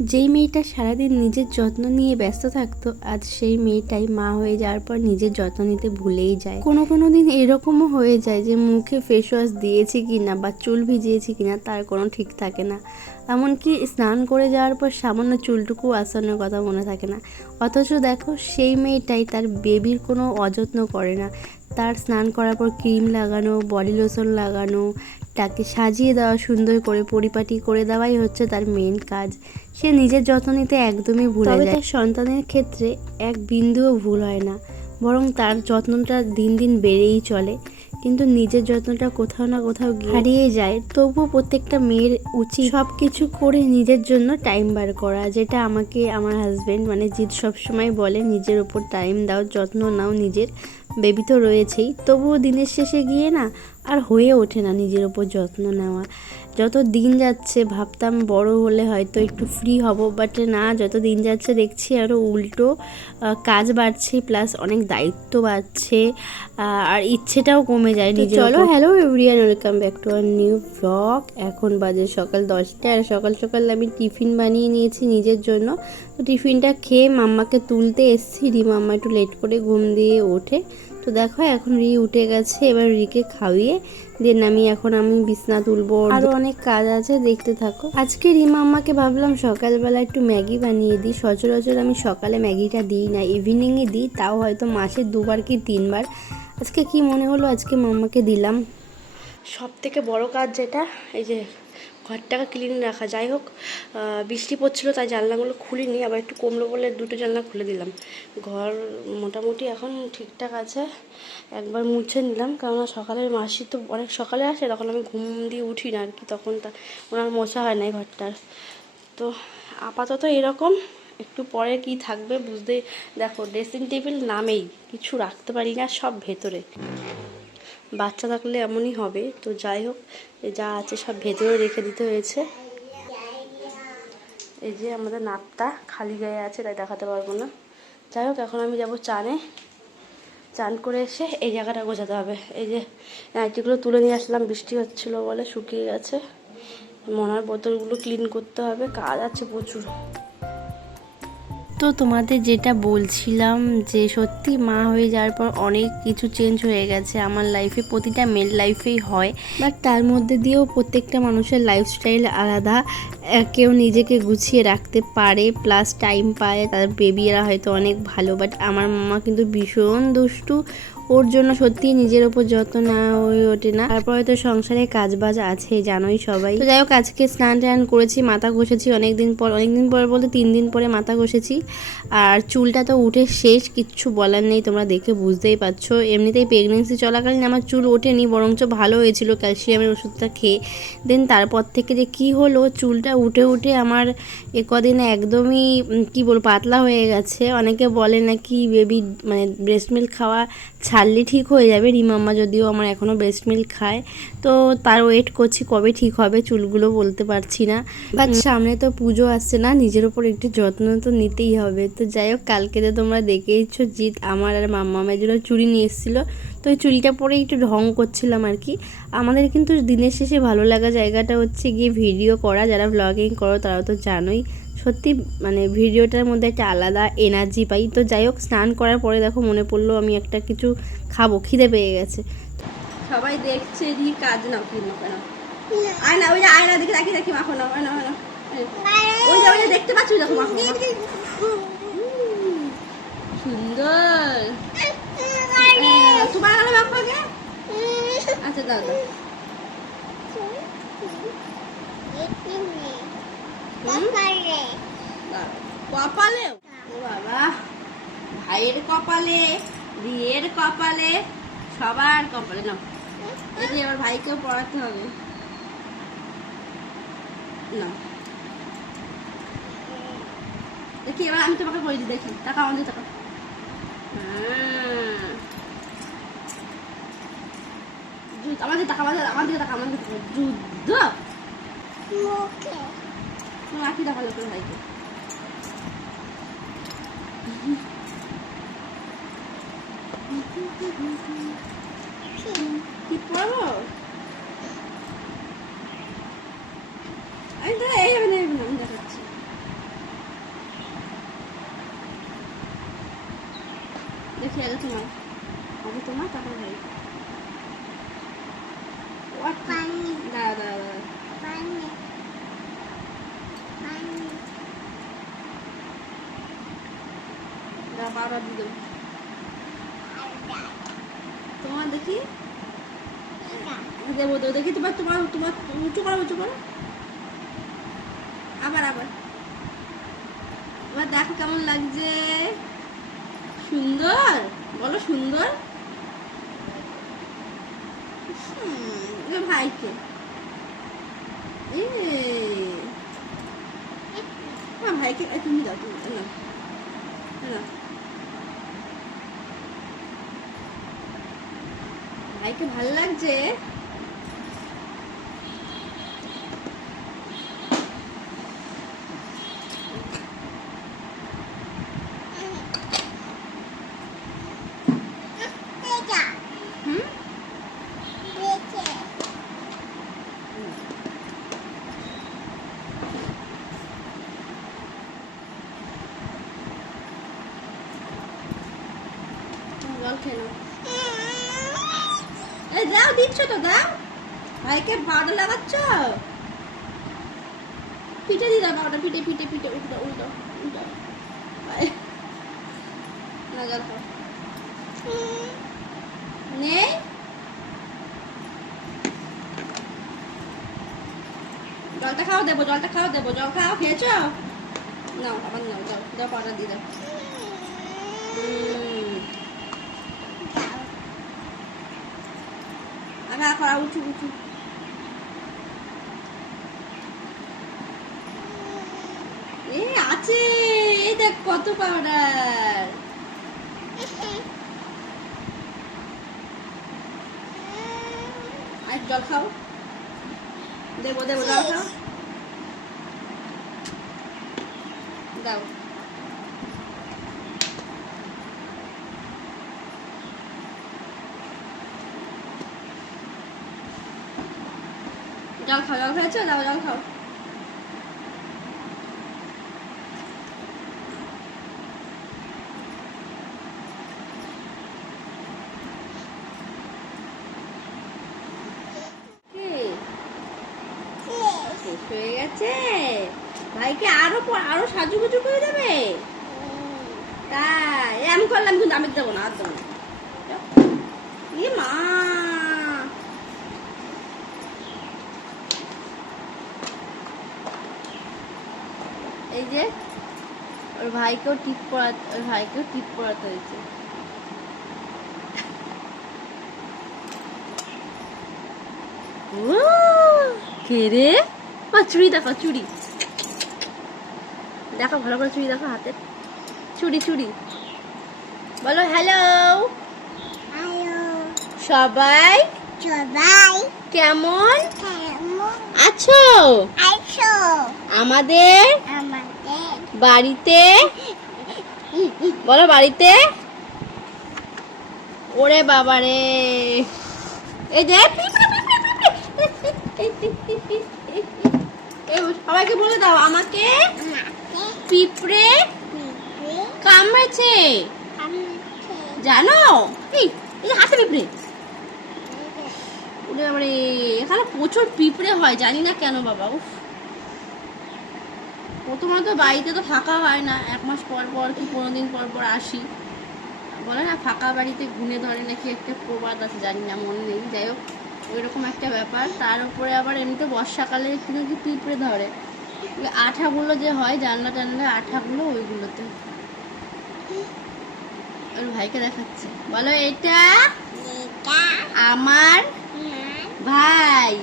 যেই মেয়েটা সারাদিন নিজের যত্ন নিয়ে ব্যস্ত থাকতো, আজ সেই মেয়েটাই মা হয়ে যাওয়ার পর নিজের যত্ন নিতে ভুলেই যায়। কোনো কোনো দিন এরকমও হয়ে যায় যে মুখে ফেস ওয়াশ দিয়েছি কি না বা চুল ভিজিয়েছি কি না তার কোনো ঠিক থাকে না। এমনকি স্নান করে যাওয়ার পর সামান্য চুলটুকু আসানোর কথা মনে থাকে না। অথচ দেখো, সেই মেয়েটাই তার বেবির কোনো অযত্ন করে না। তার স্নান করার পর ক্রিম লাগানো বডি লোশন লাগানো তাকে সাজিয়ে দেওয়া সুন্দর করে পরিপাটি করে দেওয়াই হচ্ছে তার মেন কাজ। সে নিজের যত্ন নিতে একদমই ভুলে যায়। তার সন্তানের ক্ষেত্রে এক বিন্দুও ভুল হয় না বরং তার যত্নটা দিন দিন বেড়েই চলে। কিন্তু নিজের যত্নটা কোথাও না কোথাও হারিয়ে যায় তবুও প্রত্যেকটা মেয়ের উচিত সব কিছু করে নিজের জন্য টাইম বার করা যেটা আমাকে আমার হাজব্যান্ড মানে জিৎ সবসময় বলে নিজের ওপর টাইম দাও যত্ন নাও নিজের বেবি তো রয়েছেই। তবুও দিনের শেষে গিয়ে না আর হয়ে ওঠে না নিজের ওপর যত্ন নেওয়া। যত দিন যাচ্ছে ভাবতাম বড় হলে হয়তো একটু ফ্রি হব বাট না যত দিন যাচ্ছে দেখছি আরও উল্টো কাজ বাড়ছে প্লাস অনেক দায়িত্ব বাড়ছে আর ইচ্ছেটাও কমে যায় নিজের চলো hello everyone welcome back to our new blog এখন বাজে সকাল দশটা আর সকাল সকাল আমি টিফিন বানিয়ে নিয়েছি নিজের জন্য। তো টিফিনটা খেয়ে মাম্মাকে তুলতে এসেছি। রি মাম্মা একটু লেট করে ঘুম দিয়ে ওঠে। তো দেখো এখন রি উঠে গেছে এবার রিকে খাইয়ে দেন আমি এখন আমি বিছনা তুলবো আরও অনেক কাজ আছে দেখতে থাকো। আজকে রিমা আম্মাকে ভাবলাম সকালবেলা একটু ম্যাগি বানিয়ে দিই। সচরাচর আমি সকালে ম্যাগিটা দিই না ইভিনিংয়ে দিই তাও হয়তো মাসে দুবার কি তিনবার। আজকে কি মনে হলো? আজকে মাম্মাকে দিলাম। সব থেকে বড় কাজ যেটা এই যে ঘরটাকে ক্লিন রাখা। যাই হোক বৃষ্টি পড়ছিল তাই জানলাগুলো খুলিনি, আবার একটু কমলো বলে দুটো জানলা খুলে দিলাম। ঘর মোটামুটি এখন ঠিকঠাক আছে, একবার মুছে নিলাম, কেননা সকালের মাসি তো অনেক সকালে আসে, তখন আমি ঘুম দিয়ে উঠি না আর কি, তখন তা ওনার মোছা হয় না ঘরটার। তো আপাতত এরকম, একটু পরে কি থাকবে বুঝতে, দেখো ড্রেসিং টেবিল নামেই, কিছু রাখতে পারি না, সব ভেতরে। বাচ্চা থাকলে এমনই হবে। তো যাই হোক যা আছে সব ভেতরে রেখে দিতে হয়েছে। এই যে আমাদের নাপটা খালি গায়ে আছে, তাই দেখাতে পারব না। যাই হোক, এখন আমি যাব চানে। চান করে এসে এই জায়গাটা গোছাতে হবে। এই যে নাইটিগুলো তুলে নিয়ে আসলাম, বৃষ্টি হচ্ছিল বলে শুকিয়ে গেছে। মনার বোতলগুলো ক্লিন করতে হবে, কাজ আছে প্রচুর। তো তোমাদের যেটা বলছিলাম যে সত্যি মা হয়ে যাওয়ার পর অনেক কিছু চেঞ্জ হয়ে গেছে। আমার লাইফে প্রতিটা মেল লাইফেই হয়। বাট তার মধ্যে দিয়েও প্রত্যেকটা মানুষের লাইফস্টাইল আলাদা। কেউ নিজেকে গুছিয়ে রাখতে পারে প্লাস টাইম পায়। তার বেবিরা হয়তো অনেক ভালো বাট আমার মামা কিন্তু ভীষণ দুষ্টু। ওর জন্য সত্যি নিজের ওপর যত্ন না হয়ে ওঠে না। তারপরে হয়তো সংসারে কাজ বাজ আছে, জানোই সবাই। তো যাই হোক, আজকে স্নান টান করেছি, মাথা ঘষেছি অনেকদিন পর অনেকদিন পর বলতে তিন দিন পরে মাথা ঘষেছি। আর চুলটা তো উঠে শেষ, কিচ্ছু বলার নেই, তোমরা দেখে বুঝতেই পারছ। এমনিতেই প্রেগনেন্সি চলাকালীন আমার চুল ওঠেনি, বরঞ্চ ভালো হয়েছিল ক্যালসিয়ামের ওষুধটা খেয়ে। দেন তারপর থেকে যে কি হলো, চুলটা উঠে উঠে আমার এ কদিনে একদমই কি বলব, পাতলা হয়ে গেছে। অনেকে বলে নাকি বেবি মানে ব্রেস্ট মিল্ক খাওয়া ছাড়লে ঠিক হয়ে যাবে। রিমাম্মা যদিও আমার এখনও ব্রেস্ট মিল্ক খায় তো তার ওয়েট করছি কবে ঠিক হবে চুলগুলো বলতে পারছি না। বাট সামনে তো পুজো আসছে না নিজের ওপর একটু যত্ন তো নিতেই হবে। তো যাই হোক কালকে তো তোমরা দেখেইছো জিৎ আমার আর মাম্মামের জন্য চুড়ি নিয়ে এসেছিল। তো ওই চুড়িটা পরে একটু ঢং করছিলাম আর কি। আমাদের কিন্তু দিনের শেষে ভালো লাগা জায়গাটা হচ্ছে গিয়ে ভিডিও করা যারা ব্লগিং করো তারা তো জানোই। সত্যি মানে ভিডিওটার মধ্যে একটা আলাদা এনার্জি পাই। তো যাই হোক, স্নান করার পরে দেখো মনে পড়ল আমি একটা কিছু খাব, খিদে পেয়ে গেছে। সবাই দেখছে দি কাজ নাও, কি কেন? আয় না, ওই যে আয়না দিকে রাখি রাখি মাখো না না। দেখো, মাখো আগে আচ্ছা দাও। কপালে। ও বাবা ভাইয়ের কপালে বিয়ের কপালে সবার কপালে। এই আমার ভাইকেও পড়াতে হবে। না দেখি এবার আমি তোমাকে করে দিই দেখি টাকা আমাদের টাকা আমাদের টাকা আমাদের আমাদের টাকা আমাদের যুদ্ধ? চলো দেখাল তোর ভাইকে কি পড়ব আমি তো এই হবে না আমি দেখাচ্ছি। দেখি আগে তোমার। আগে তোমার, তারপরে দেবো তোমার উঁচু করো উঁচু করো। আবার আবার। এবার দেখো কেমন লাগছে। সুন্দর? বলো সুন্দর। ভাইকে না, ভাইকে তুমি দাও তুমি নাও। নাও। ভাইকে ভালো লাগছে হুম জল নাও। এই দাও, দিচ্ছ তো, দাও। ভাইকে পাউডার লাগাচ্ছ? পিঠে দিয়ে দাও পাউডার পিঠে পিঠে পিঠে, উল্টো উল্টো উল্টো না নেই? জলটা খাও, দেবো, জলটা খাও, দেবো, জল খাও, খেয়েছো? নাও, আবার নাও, দাও দাও, পাউডার দিয়ে দাও। আগা করা উঁচু উঁচু এ আছে এই দেখ কত পাউডার আর জল খাও। দেবো দেবো, জল খাও। দাও। জল খাও জল খেয়েছো দাও জল খাও শেষ হয়ে গেছে। ভাইকে আরও আরও সাজুগুজু করে দেবে? তাই। এ, আমি করলাম কিন্তু আমি দেবো না আর দেবো না। মা। এই যে ওর ভাইকেও টিপ ওর ভাইকেও টিপ পড়াতে হয়েছে। কে রে? মা চুড়ি দেখো চুড়ি। দেখো ভালো করে চুড়ি দেখো হাতে। চুড়ি চুড়ি। বলো হ্যালো সবাই কেমন? আছো? আমাদের বাড়িতে বলো বাড়িতে ওরে বাবারে এই যে সবাইকে বলে দাও আমাকে পিঁপড়ে কামড়েছে জানো এই হাতে পিঁপড়ে ওরে বাবারে এখানে প্রচুর পিঁপড়ে হয় জানি না কেন বাবা উফ প্রথমত বাড়িতে তো ফাঁকা হয় না এক মাস পর পর কি পনেরো দিন পর পর আসি। বলে না ফাঁকা বাড়িতে ঘুনে ধরে নাকি একটা প্রবাদ আছে জানি না মনে নেই। যাই হোক ওইরকম একটা ব্যাপার। তার উপরে আবার এমনিতে বর্ষাকালে একটু নাকি পিঁপড়ে ধরে। ওই আঠাগুলো যে হয় জানলা টানলা আঠাগুলো ওইগুলোতে। ওর ভাইকে দেখাচ্ছে। বলো এটা আমার ভাই।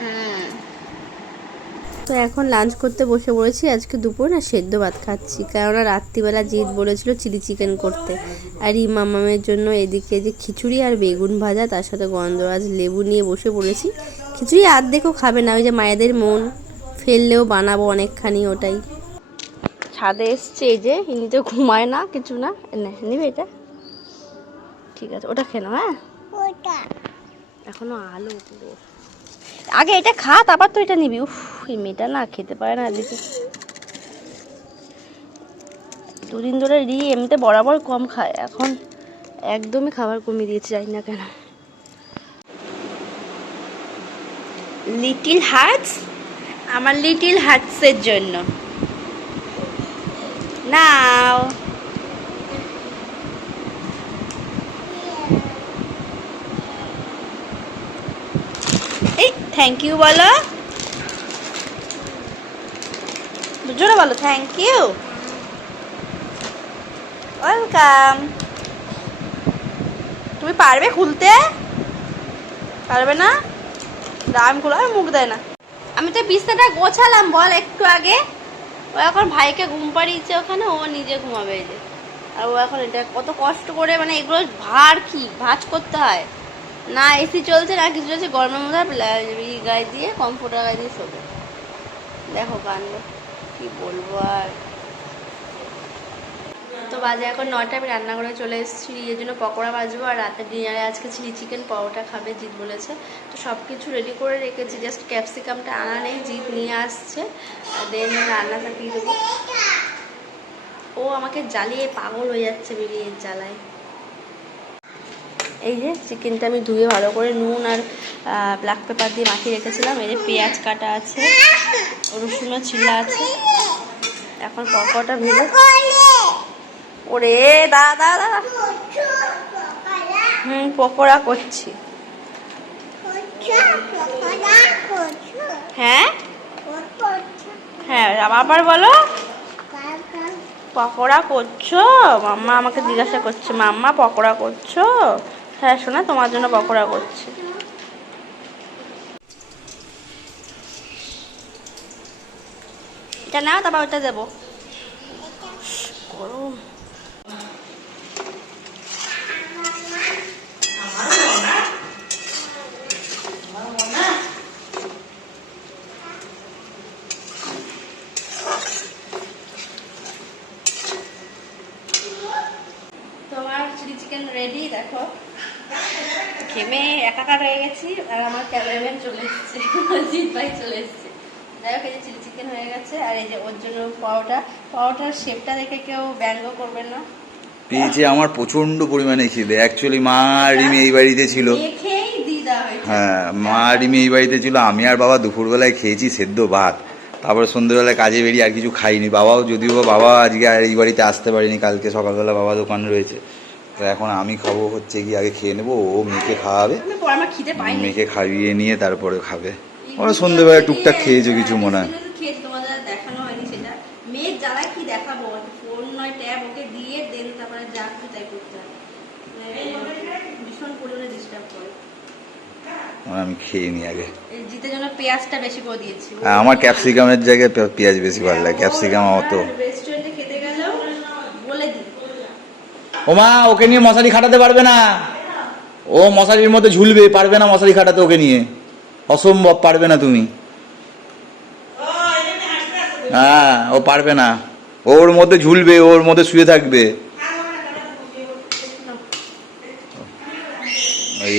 হ্যাঁ। তো এখন লাঞ্চ করতে বসে পড়েছি। আজকে দুপুর না সেদ্ধ ভাত খাচ্ছি। কেননা রাত্রিবেলা জিৎ বলেছিল চিলি চিকেন করতে। আর এই মামামের জন্য এদিকে যে খিচুড়ি আর বেগুন ভাজা তার সাথে গন্ধরাজ লেবু নিয়ে বসে পড়েছি। খিচুড়ি আর্ধেকও খাবে না ওই যে মায়েদের মন। ফেললেও বানাবো অনেকখানি ওটাই। ছাদে এসছে এই যে ইনি তো ঘুমায় না কিছু না। নে, নিবে এটা? ঠিক আছে ওটা খেয়ে নাও হ্যাঁ? এখনও আলো পুরো। আগে এটা খা, তারপর তো এটা নিবি। উফ, এই মেয়েটা না খেতে পারে না এদিকে। দুদিন ধরে রি এমনিতে বরাবর কম খায়। এখন একদমই খাবার কমিয়ে দিয়েছে, জানি না কেন। Little hearts? আমার লিটিল হার্টসের জন্য। নাও। এই থ্যাংক ইউ বলো। জোরে বলো থ্যাংক ইউ ওয়েলকাম তুমি পারবে খুলতে? পারবে না? দাম খুলো মুখ দেয় না। আমি তো বিছনাটা গোছালাম, বল একটু আগে। ও এখন ভাইকে ঘুম পাড়িয়েছে ওখানে, ও নিজে ঘুমাবে যে। আর ও এখন এটা কত কষ্ট করে মানে এগুলো ভার কি? ভাজ করতে হয়। না এসি চলছে না, কিছু চলছে, গরমের মধ্যে গায়ে দিয়ে কম্পিউটার গায়ে দিয়ে শোবে। দেখো কাণ্ড, কি বলব আর। তো বাজে এখন নটা আমি রান্না করে চলে এসেছি, এর জন্য পকোড়া ভাজবো, আর রাতের ডিনারে আজকে চিলি চিকেন পরোটা খাবে জিৎ বলেছে। তো সব কিছু রেডি করে রেখেছি জাস্ট ক্যাপসিকামটা আনা নেই, জিৎ নিয়ে আসছে দেন রান্না চাপিয়ে দেবো। ও আমাকে জ্বালিয়ে পাগল হয়ে যাচ্ছে বেরিয়ে জ্বালায়। এই যে চিকেনটা আমি ধুয়ে ভালো করে নুন আর ব্ল্যাক পেপার দিয়ে মাখিয়ে রেখেছিলাম। এই যে পেঁয়াজ কাটা আছে রসুনও ছিলা আছে। এখন পকোড়াটা ভেজে ওরে দাদা দাদা। হুম, পকোড়া করছি। হ্যাঁ? হ্যাঁ আবার বলো। পকোড়া করছ? মাম্মা আমাকে জিজ্ঞাসা করছে, মাম্মা পকোড়া করছ? হ্যাঁ শোনা, তোমার জন্য পকোড়া করছি। এটা নাও, তারপর ওটা দেবো। গরম। তোমার চিলি চিকেন রেডি দেখো। ঘেমে একাকার হয়ে গেছি আর আমার ক্যামেরাম্যান চলে এসেছে। জিৎ ভাই চলে এসেছে। দেখো এই যে চিলি চিকেন হয়ে গেছে আর এই যে ওর জন্য পাওয়াটা পাওয়াটার শেপটা দেখে কেউ ব্যঙ্গ করবেন না। পেয়েছে আমার প্রচণ্ড পরিমাণে খিদে। অ্যাকচুয়ালি মা রিমি এই বাড়িতে ছিল। হ্যাঁ মা রিমি এই বাড়িতে ছিল। আমি আর বাবা দুপুরবেলায় খেয়েছি সেদ্ধ ভাত। তারপরে সন্ধ্যেবেলায় কাজে বেরিয়ে আর কিছু খাইনি। বাবাও যদিও বাবা আজকে আর এই বাড়িতে আসতে পারিনি। কালকে সকালবেলা বাবা দোকান রয়েছে। তো এখন আমি খাব হচ্ছে কি আগে খেয়ে নেব ও মেয়েকে খাওয়াবে। মেয়েকে খাইয়ে নিয়ে তারপরে খাবে। ওরা সন্ধ্যেবেলায় টুকটাক খেয়েছো কিছু মনে হয়। হয়। মানে আমি খেয়ে নিই আগে। এই জন্য পেঁয়াজটা বেশি করে দিয়েছি। আর আমার ক্যাপসিকামের জায়গায় পেঁয়াজ বেশি ভালো লাগে। ক্যাপসিকাম অত রেস্টুরেন্টে খেতে গেলেও বলে দিই ও মা ওকে নিয়ে মশারি খাটাতে পারবে না। ও মশারির মধ্যে ঝুলবে, পারবে না মশারি খাটাতে ওকে নিয়ে। অসম্ভব, পারবে না তুমি। হ্যাঁ ও পারবে না। ওর মধ্যে ঝুলবে, ওর মধ্যে শুয়ে থাকবে।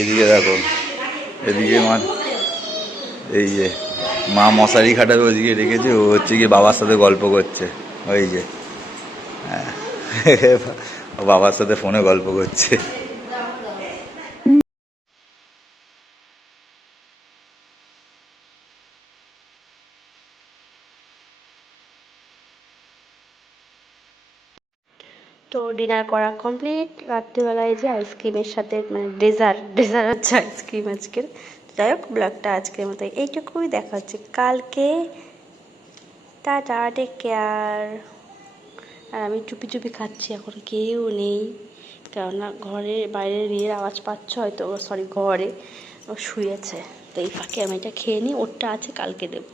এদিকে দেখো, এদিকে মা, এই যে মা মশারি খাটাবে ওদিকে রেখেছে, ও হচ্ছে গিয়ে বাবার সাথে গল্প করছে। ওই যে হ্যাঁ। বাবার সাথে ফোনে গল্প করছে। তো ডিনার করা কমপ্লিট রাত্রিবেলায় যে আইসক্রিমের সাথে মানে ডেজার্ট ডেজার্ট হচ্ছে আইসক্রিম আজকের। যাই হোক ব্লগটা আজকের মতো এইটুকুই দেখা হচ্ছে। কালকে, টাটা টেক কেয়ার আর আমি চুপি চুপি খাচ্ছি, এখন কেউ নেই। কেননা ঘরে বাইরে রিয়ের আওয়াজ পাচ্ছ হয়তো সরি ঘরে ও শুয়েছে। তো এই ফাঁকে আমি এটা খেয়ে নিই, ওরটা আছে, কালকে দেবো।